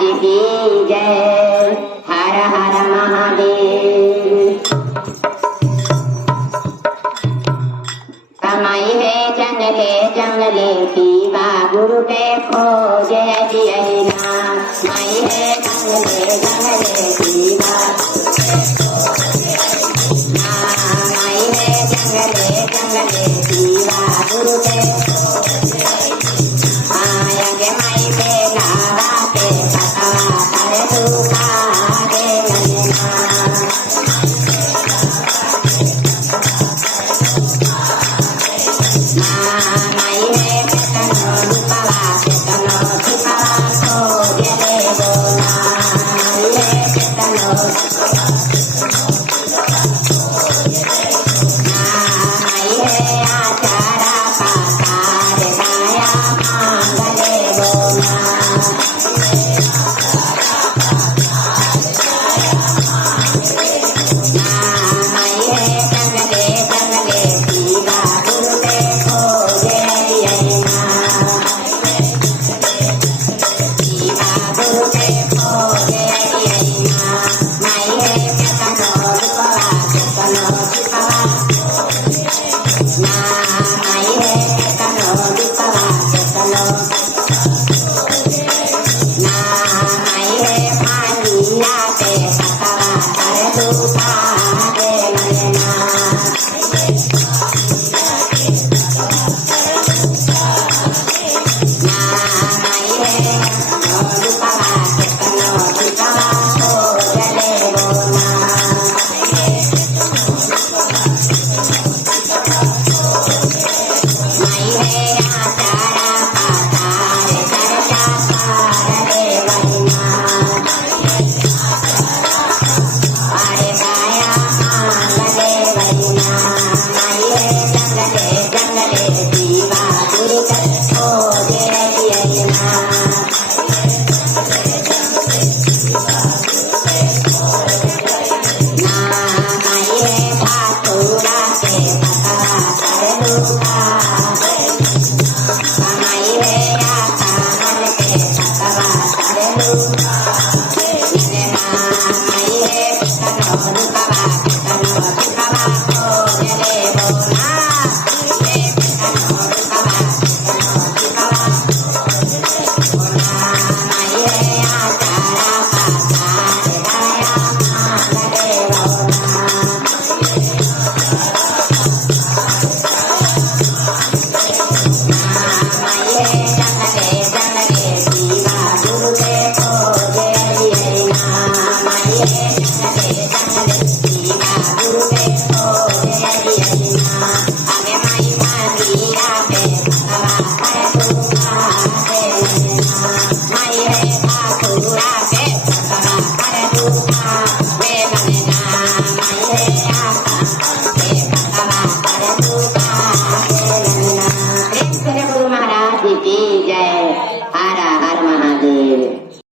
जी की जय। हर हर महादेव। कमाई है जंगले जंगले पीवा गुरु के खोजे जिये नाम। माई है जंगले जंगले पीवा माई है जंगले जंगले पीवा गुरु के आया के माई पे लावा पे पतवा करे दुखा दे लेना। माई है केतनो दुपवा केतनो दुपवा को दे बोला। माई है केतनो माई है आचारा पातार दाया मांगले बोला। माई है जंगले जंगले पीवा गुरु के खोजे जिये नाम। पीवा गुरु के खोजे जिये नाम। माई है केतनो दुपवा केतनो दुपवा माई है केतनो दुपवा केतनो माई है पानिया पे पतवा करे दुखा दे लेना। माई है केतनो दुपवा केतनो दुपवा को जले बोला। माई है आचारा पातार करजा पार दे वरना। अरे दाया मांगले वरना। माई है जंगले जंगले पीवा गुरु के खोजे जिये नाम। माई है भातुरा के पतवा करे दुखा। माई है आका मन के पतवा करे दुखा। माई है केतनो दुपवा केतनो दुपवा को जले बोला। माई है केतनो दुपवा केतनो दुपवा माई है आचारा पातार दाया मांगले बोला। माई है जंगले जंगले पीवा गुरु के खोजे जिये नाम। माई है जंगले जंगले पीवा गुरु के खोजे जिये नाम। आगे माई मंदिरा पे पतवा करे दुखा दे लेना। माई है